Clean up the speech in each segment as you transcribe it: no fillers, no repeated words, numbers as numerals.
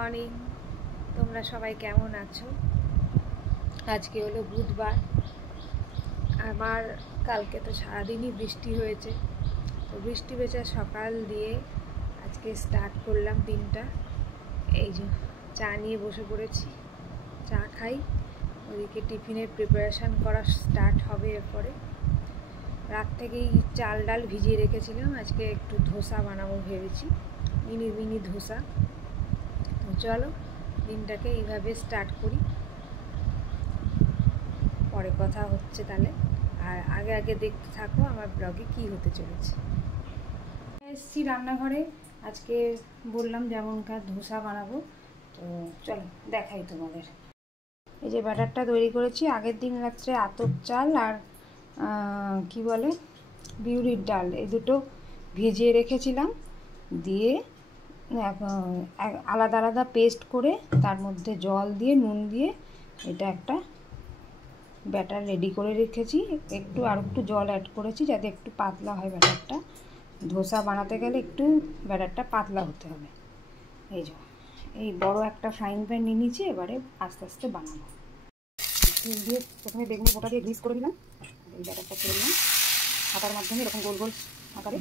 Morning, তোমরা সবাই কেমন আছো? আজকে হলো বুধবার। আমার কালকে তো সারাদিনই বৃষ্টি হয়েছে, তো বৃষ্টি ভেজা সকাল দিয়ে আজকে স্টার্ট করলাম দিনটা। এই যে চা নিয়ে বসে পড়েছি, চা খাই, ওদিকে টিফিনের প্রিপারেশান করা স্টার্ট হবে। এরপরে রাত থেকেই চাল ডাল ভিজিয়ে রেখেছিলাম, আজকে একটু ধোসা বানাবো ভেবেছি, মিনি মিনি ধোসা। তো চলো দিনটাকে এইভাবে স্টার্ট করি, পরে কথা হচ্ছে তাহলে। আর আগে আগে দেখতে থাকো আমার ব্লগে কি হতে চলেছে। এসছি রান্নাঘরে, আজকে বললাম যেমনকার ধোসা বানাবো, তো চলো দেখাই তোমাদের। এই যে ব্যাটারটা তৈরি করেছি, আগের দিন রাত্রে আতপ চাল আর কি বলে বিউলির ডাল, এই দুটো ভিজিয়ে রেখেছিলাম, দিয়ে আলাদা আলাদা পেস্ট করে তার মধ্যে জল দিয়ে নুন দিয়ে এটা একটা ব্যাটার রেডি করে রেখেছি। আর একটু জল অ্যাড করেছি যাতে একটু পাতলা হয় ব্যাটারটা। ধোসা বানাতে গেলে একটু ব্যাটারটা পাতলা হতে হবে। এই যে এই বড় একটা ফ্রাইং প্যান নিয়ে নিয়েছি, এবারে আস্তে আস্তে বানাবো। দিয়ে প্রথমে বেগুন গোটা দিয়ে গ্রিস করে দিলাম, এই ব্যাটারটা ছেড়ে দিলাম হাতার মাধ্যমে এরকম গোল গোল আকারে,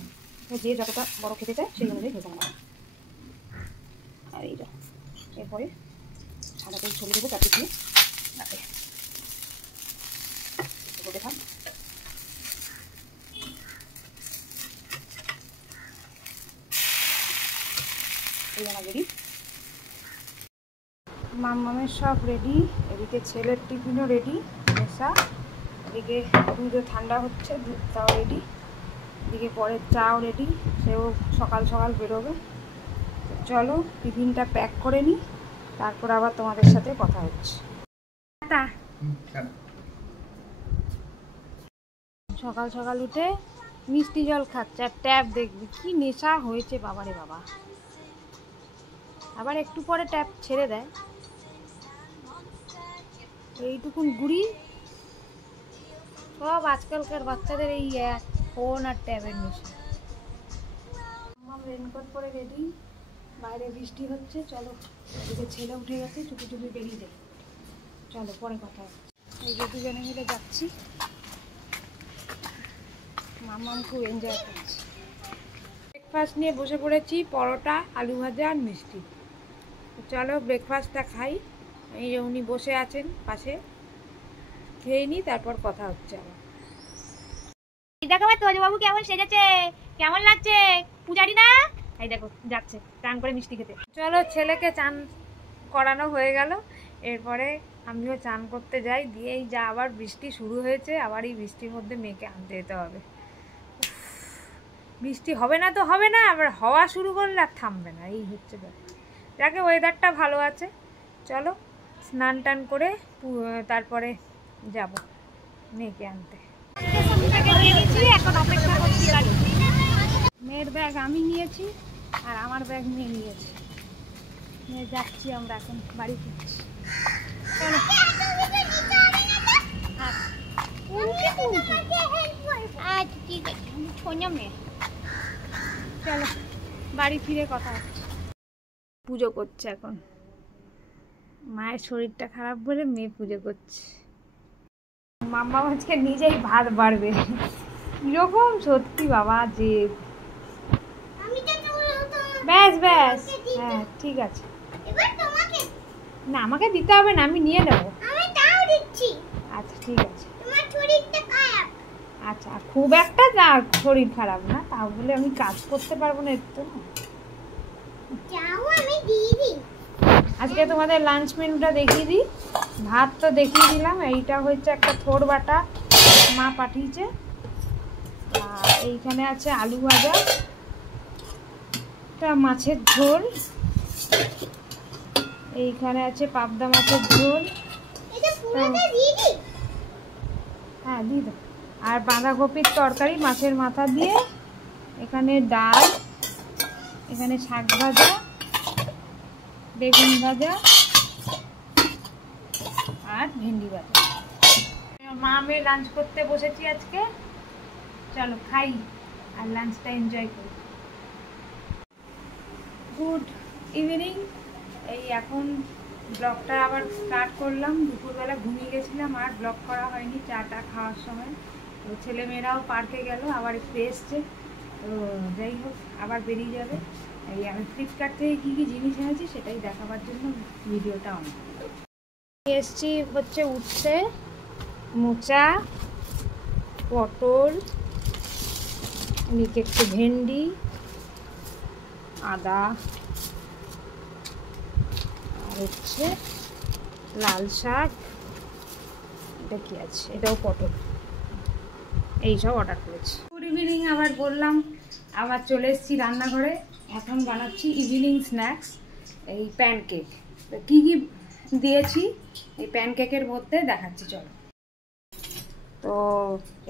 যে যতটা বড় খেতে চায় সেই অনুযায়ী ধোসা বানাবো। আর এইটা এরপরে সাদা তেল ছড়িয়ে দেবো চারটি দিয়ে, থাক। এই আমার রেডি, মামের সব রেডি, এদিকে ছেলের টিফিনও রেডি, ধোসা, এদিকে দুধও ঠান্ডা হচ্ছে, দুধটাও রেডি, এদিকে পরের চাও রেডি, সেও সকাল সকাল বেরোবে। চলো টিফিনটা প্যাক করে নিই, তারপর আবার তোমাদের সাথে কথা হচ্ছে। সকাল সকাল উঠে মিষ্টি জল খাচ্ছে আর ট্যাপ দেখবি, কি নেশা হয়েছে বাবারে বাবা। আবার একটু পরে ট্যাপ ছেড়ে দেয়, এইটুকুন গুড়ি সব আজকালকার বাচ্চাদের এই ফোন আর ট্যাবের নেশা। আমার রেনকোট পরে রেডি, বাইরে বৃষ্টি হচ্ছে। চলো এদিকে ছেলে উঠে গেছে, চুপি চুপি বেরিয়ে যাই, চলো পরে কথা হচ্ছে। এই যে দুজনে মিলে যাচ্ছি, মামাম খুব এনজয় করছি। ব্রেকফাস্ট নিয়ে বসে পড়েছি, পরোটা, আলু ভাজা আর মিষ্টি। চলো ব্রেকফাস্টটা খাই। এই যে উনি বসে আছেন পাশে, খেয়ে নিই, তারপর কথা হচ্ছে আবার। দেখো আমার তোজবাবু কেমন সেজেছে, কেমন লাগছে পূজারি না? এই দেখো যাচ্ছে চান করে মিষ্টি খেতে। চলো ছেলেকে চান করানো হয়ে গেল, এরপরে আমিও চান করতে যাই। দিয়েই যা আবার বৃষ্টি শুরু হয়েছে, আবার এই বৃষ্টির মধ্যে মেয়েকে আনতে যেতে হবে। বৃষ্টি হবে না তো হবে না, আবার হওয়া শুরু করলে আর থামবে না, এই হচ্ছে ব্যাপার। যাকে ওয়েদারটা ভালো আছে, চলো স্নান টান করে তারপরে যাব মেয়েকে আনতে। মেয়ের ব্যাগ আমি নিয়েছি আর আমার ব্যাগ মেয়ে নিয়েছি, নিয়ে যাচ্ছি আমরা এখন বাড়ি ফিরছি। চলো চলো বাড়ি ফিরে কথা হচ্ছে। পুজো করছে এখন, মায়ের শরীরটা খারাপ বলে মেয়ে পুজো করছে। মাম্মা আজকে নিজেই ভাত বাড়বে, কিরকম সত্যি বাবা যে। ব্যাস ব্যাস, হ্যাঁ ঠিক আছে। না আমাকে দিতে হবে না, আমি নিয়ে নেবো। আচ্ছা ঠিক আছে। আচ্ছা খুব একটা না শরীর খারাপ না, তাও বলে আমি কাজ করতে পারবো না, একটু না। আজকে তোমাদের লাঞ্চ মেনুটা দেখিয়ে দিই। ভাত তো দেখিয়ে দিলাম, এইটা হচ্ছে একটা থোড় বাটা মা পাঠিয়েছে, আর এইখানে আছে আলু ভাজা, একটা মাছের ঝোল, এইখানে আছে পাবদা মাছের ঝোল, হ্যাঁ দিয়ে দাও, আর বাঁধাকপির তরকারি মাছের মাথা দিয়ে, এখানে ডাল, এখানে শাক ভাজা, বেগুন ভাজা আর ভেন্ডি ভাজা। মা আমি লাঞ্চ করতে বসেছি আজকে, চলো খাই আর লাঞ্চটা এনজয় করি। গুড ইভিনিং, এই এখন ব্লগটা আবার স্টার্ট করলাম। দুপুরবেলা ঘুমিয়ে গেছিলাম, আর ব্লগ করা হয়নি চাটা খাওয়ার সময়। তো ছেলেমেয়েরাও পার্কে গেল, আবার একটু এসছে। তো যাই হোক, আবার বেরিয়ে যাবে। এই আমি ফ্লিপকার্ট থেকে কী কী জিনিস এনেছি সেটাই দেখাবার জন্য ভিডিওটা অন এসছি। হচ্ছে উচ্ছে, মোচা, পটল, এদিকে একটু ভেন্ডি, আদা, আর হচ্ছে লাল শাক, এটা কি আছে, এটাও পটল, এইসব অর্ডার করেছি। গুড ইভিনিং আবার বললাম, আবার চলে এসেছি রান্নাঘরে। এখন বানাচ্ছি ইভিনিং স্ন্যাক্স, এই প্যানকেক। তো কী কী দিয়েছি এই প্যানকেকের মধ্যে দেখাচ্ছি, চলো। তো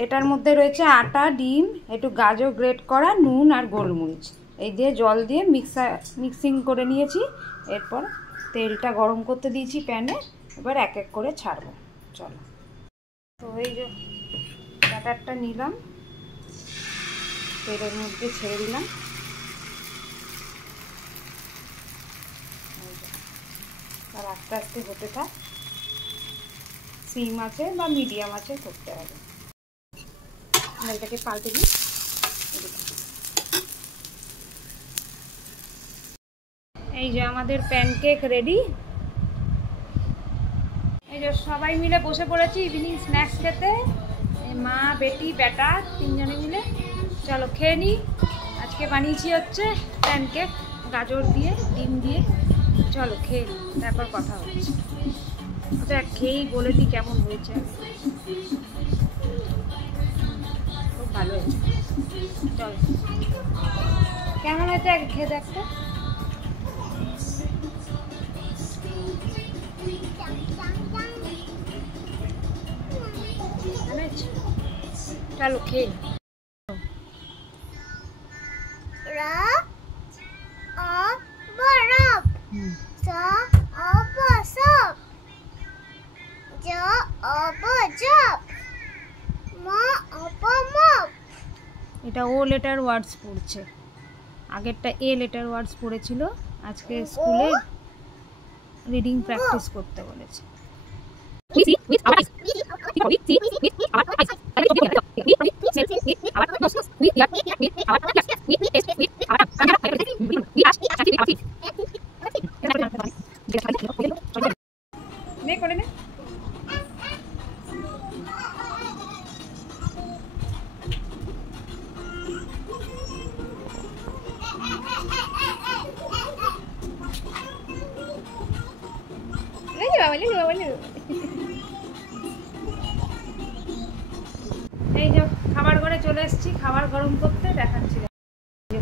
এটার মধ্যে রয়েছে আটা, ডিম, একটু গাজর গ্রেট করা, নুন আর গোলমরিচ। এই দিয়ে জল দিয়ে মিক্সিং করে নিয়েছি। এরপর তেলটা গরম করতে দিয়েছি প্যানে, এবার এক এক করে ছাড়বো, চলো। তো এই যে ব্যাটারটা নিলাম, তেলের মধ্যে ছেড়ে দিলাম। আর আস্তে আস্তে হতে থাক, সিম আছে বা মিডিয়াম আছে করতে হবে। এটাকে পাল্টে দিই। এই যে আমাদের প্যানকেক রেডি। এই যে সবাই মিলে বসে পড়েছি ইভিনিং স্ন্যাক্স খেতে, মা, বেটি, বেটা, তিনজনে মিলে। চলো খেয়ে নিই। আজকে বানিয়েছি হচ্ছে প্যানকেক গাজর দিয়ে, ডিম দিয়ে। চলো খেয়ে নিই, তারপর কথা হচ্ছে। আচ্ছা খেয়েই বলে দিই কেমন হয়েছে। খুব ভালো হয়েছে। চলো কেমন হয়েছে আগে খেয়ে দেখো। চলো খেয়ে এটা ও লেটার ওয়ার্ডস পড়ছে, আগেরটা এ লেটার ওয়ার্ডস পড়েছিল। আজকে স্কুলে রিডিং প্র্যাকটিস করতে বলেছে। করে নে। এই যে খাবার ঘরে চলে এসেছি খাবার গরম করতে, দেখাচ্ছি।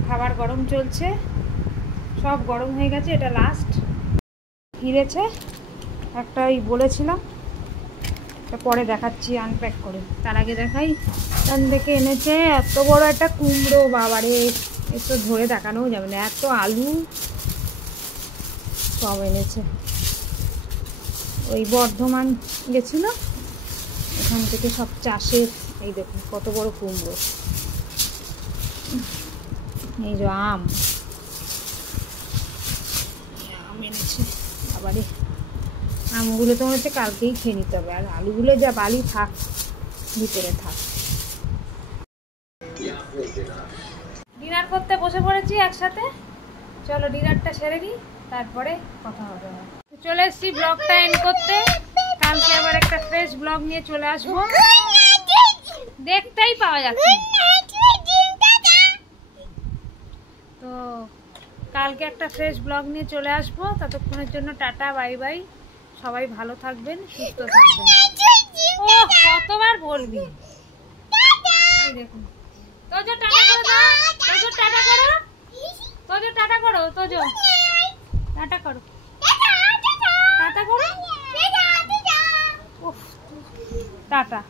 খাবার গরম চলছে, সব গরম হয়ে গেছে। এটা লাস্ট হিরেছে একটা, ওই বলেছিলাম, এটা পরে দেখাচ্ছি আনপ্যাক করে। তার আগে দেখাই এখান থেকে এনেছে এত বড় একটা কুমড়ো, বাবারে একটু ধরে দেখানোও যাবে না, এত আলু সব এনেছে। ওই বর্ধমান গেছিল, এখান থেকে সব চাষের। এই দেখুন কত বড় কুমড়ো। এই যে আম এনেছে, আবারে আমগুলো তো মনে হচ্ছে কালকেই খেয়ে নিতে হবে। আর আলুগুলো যা বালি থাক, ভিতরে থাক। ডিনার করতে বসে পড়েছি একসাথে। চলো ডিনারটা সেরে নিই, তারপরে কথা হবে। চলে এসেছি ব্লগটা এন্ড করতে। কালকে আবার একটা ফ্রেশ ব্লগ নিয়ে চলে আসবো, দেখতেই পাওয়া যাচ্ছে। তো কালকে একটা ফ্রেশ ব্লগ নিয়ে চলে আসবো। ততক্ষণের জন্য টাটা, বাই বাই। সবাই ভালো থাকবেন, সুস্থ থাকবেন। ও কতবার বলবি। এই দেখুন তোজো টাটা করো, তোজো টাটা করো, তোজো টাটা করো, তোজো টাটা করো, টাটা করো, টাটা।